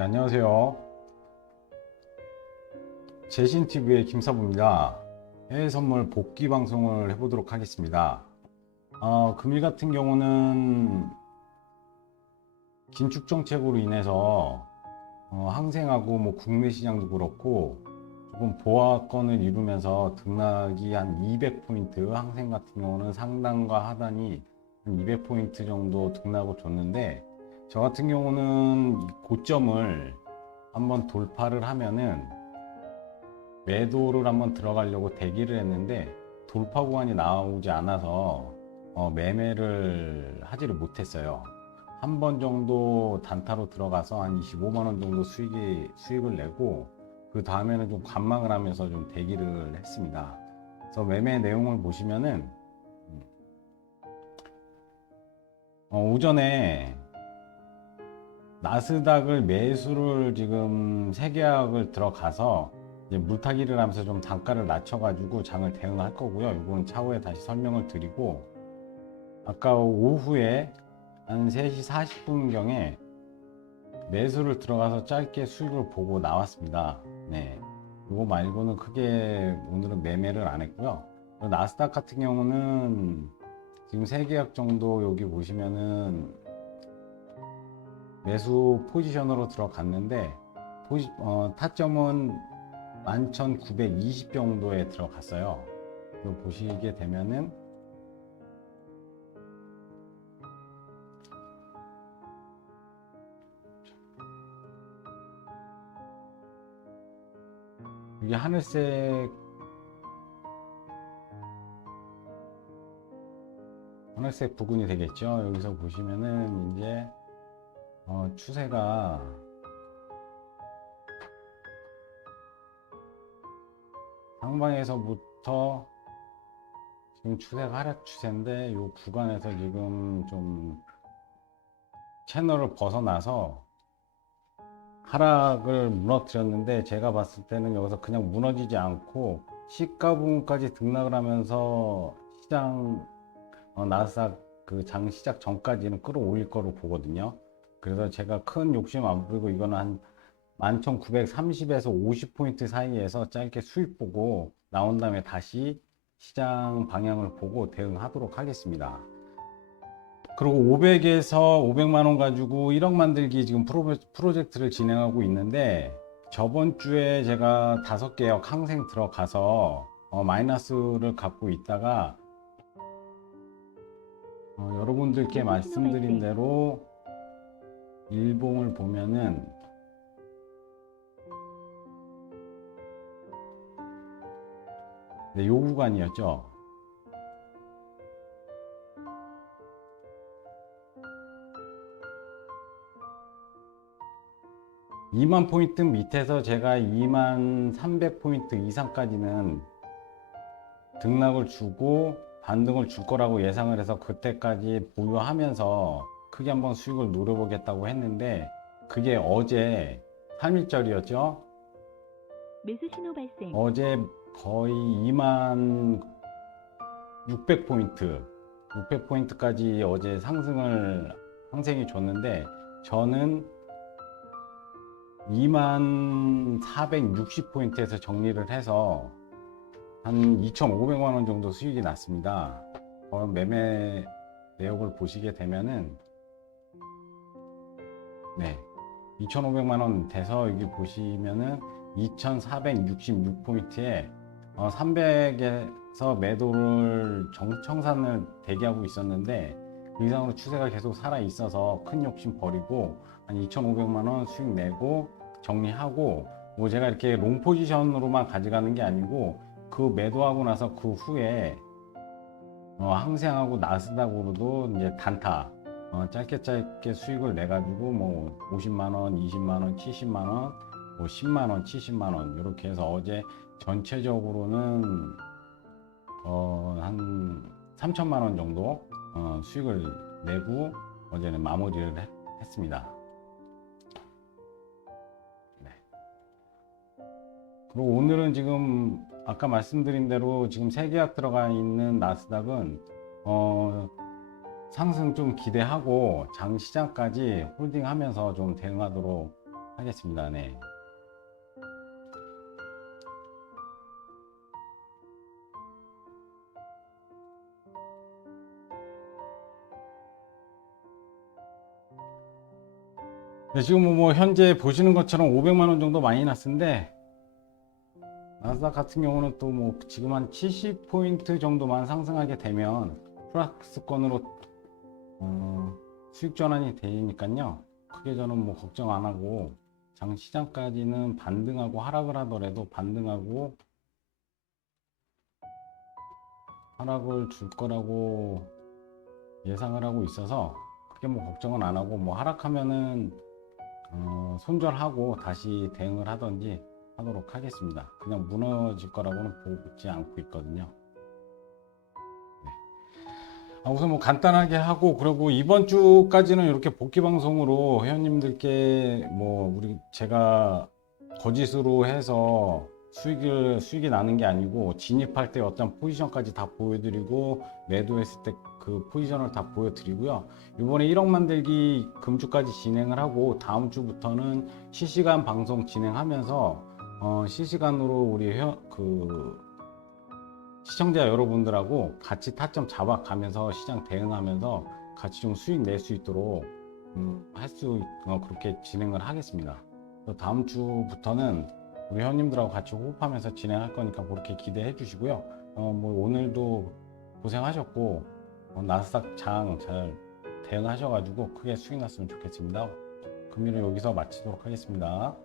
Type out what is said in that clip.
네, 안녕하세요. 재신TV의 김사부입니다. 해외 선물 복귀 방송을 해보도록 하겠습니다. 어, 금일 같은 경우는 긴축 정책으로 인해서 어, 항생하고 뭐 국내 시장도 그렇고 조금 보합권을 이루면서 등락이 한 200포인트, 항생 같은 경우는 상단과 하단이 한 200포인트 정도 등락을 줬는데 저 같은 경우는 이 고점을 한번 돌파를 하면은 매도를 한번 들어가려고 대기를 했는데 돌파 구간이 나오지 않아서 어, 매매를 하지를 못했어요. 한 번 정도 단타로 들어가서 한 25만 원 정도 수익이 수익을 내고 그 다음에는 좀 관망을 하면서 좀 대기를 했습니다. 그래서 매매 내용을 보시면은 어, 오전에 나스닥을 매수를 지금 세계학을 들어가서 이제 물타기를 하면서 좀 단가를 낮춰가지고 장을 대응할 거고요. 이거는 차후에 다시 설명을 드리고 아까 오후에 한 3시 40분경에 매수를 들어가서 짧게 수익을 보고 나왔습니다. 네. 이거 말고는 크게 오늘은 매매를 안 했고요. 나스닥 같은 경우는 지금 3계약 정도 여기 보시면은 매수 포지션으로 들어갔는데 포지, 어, 타점은 11,920 정도에 들어갔어요. 이거 보시게 되면은 이게 하늘색 하늘색 부근이 되겠죠. 여기서 보시면은 이제 어, 추세가 상방에서부터 지금 추세가 하락 추세인데 이 구간에서 지금 좀 채널을 벗어나서 하락을 무너뜨렸는데 제가 봤을 때는 여기서 그냥 무너지지 않고 시가 부분까지 등락을 하면서 시장 어, 나스닥 그 장 시작 전까지는 끌어올릴 거로 보거든요. 그래서 제가 큰 욕심 안 부리고 이거는 한 11,930에서 50포인트 사이에서 짧게 수익 보고 나온 다음에 다시 시장 방향을 보고 대응하도록 하겠습니다. 그리고 500에서 500만 원 가지고 1억 만들기 지금 프로, 프로젝트를 진행하고 있는데 저번 주에 제가 다섯 개역 항생 들어가서 어, 마이너스를 갖고 있다가 어, 여러분들께 말씀드린 대로 일봉을 보면은 네, 요 구간이었죠. 이만 포인트 밑에서 제가 2만 300포인트 이상까지는 등락을 주고 반등을 줄 거라고 예상을 해서 그때까지 보유하면서 크게 한번 수익을 노려보겠다고 했는데 그게 어제 3일절이었죠. 매수 신호 발생. 어제 거의 2만 600포인트, 600포인트까지 어제 상승을 항생이 줬는데 저는 2만 460포인트에서 정리를 해서 한 2,500만 원 정도 수익이 났습니다. 어, 매매 내역을 보시게 되면은 네, 2,500만 원 돼서 여기 보시면은 2,466포인트에 어, 300에서 매도를 정, 청산을 대기하고 있었는데 그 이상으로 추세가 계속 살아 있어서 큰 욕심 버리고 한 2,500만 원 수익 내고 정리하고 뭐 제가 이렇게 롱 포지션으로만 가져가는 게 아니고 그 매도하고 나서 그 후에 어, 항생하고 나스닥으로도 이제 단타 어, 짧게 짧게 수익을 내 가지고 뭐 50만 원, 20만 원, 70만 원, 뭐 10만 원, 70만 원 이렇게 해서 어제 전체적으로는 어, 한 3천만 원 정도 어, 수익을 내고 어제는 마무리를 했, 했습니다. 네. 그리고 오늘은 지금 아까 말씀드린 대로 지금 세 계약 들어가 있는 나스닥은 어, 상승 좀 기대하고 장 시장까지 홀딩하면서 좀 대응하도록 하겠습니다. 네. 네, 지금 뭐 현재 보시는 것처럼 500만 원 정도 많이 났는데 나스닥 같은 경우는 또 뭐 지금 한 70포인트 정도만 상승하게 되면 플러스권으로 어, 수익 전환이 되니까요. 크게 저는 뭐 걱정 안 하고 장 시장까지는 반등하고 하락을 하더라도 반등하고 하락을 줄 거라고 예상을 하고 있어서 크게 뭐 걱정은 안 하고 뭐 하락하면은 어, 손절하고 다시 대응을 하던지 하도록 하겠습니다. 그냥 무너질 거라고는 보지 않고 있거든요. 네. 아, 우선 뭐 간단하게 하고 그리고 이번 주까지는 이렇게 복귀 방송으로 회원님들께 뭐 우리 제가 거짓으로 해서 수익을 수익이 나는 게 아니고 진입할 때 어떤 포지션까지 다 보여드리고 매도했을 때 그 포지션을 다 보여드리고요. 이번에 1억 만들기 금주까지 진행을 하고 다음 주부터는 실시간 방송 진행하면서 어, 실시간으로 우리 회원 그 시청자 여러분들하고 같이 타점 잡아가면서 시장 대응하면서 같이 좀 수익 낼 수 있도록 음, 할수 어, 그렇게 진행을 하겠습니다. 다음 주부터는 우리 회원님들하고 같이 호흡하면서 진행할 거니까 그렇게 기대해 주시고요. 어, 뭐 오늘도 고생하셨고 어, 나스닥 장 잘 대응하셔가지고 크게 수익 났으면 좋겠습니다. 금일은 여기서 마치도록 하겠습니다.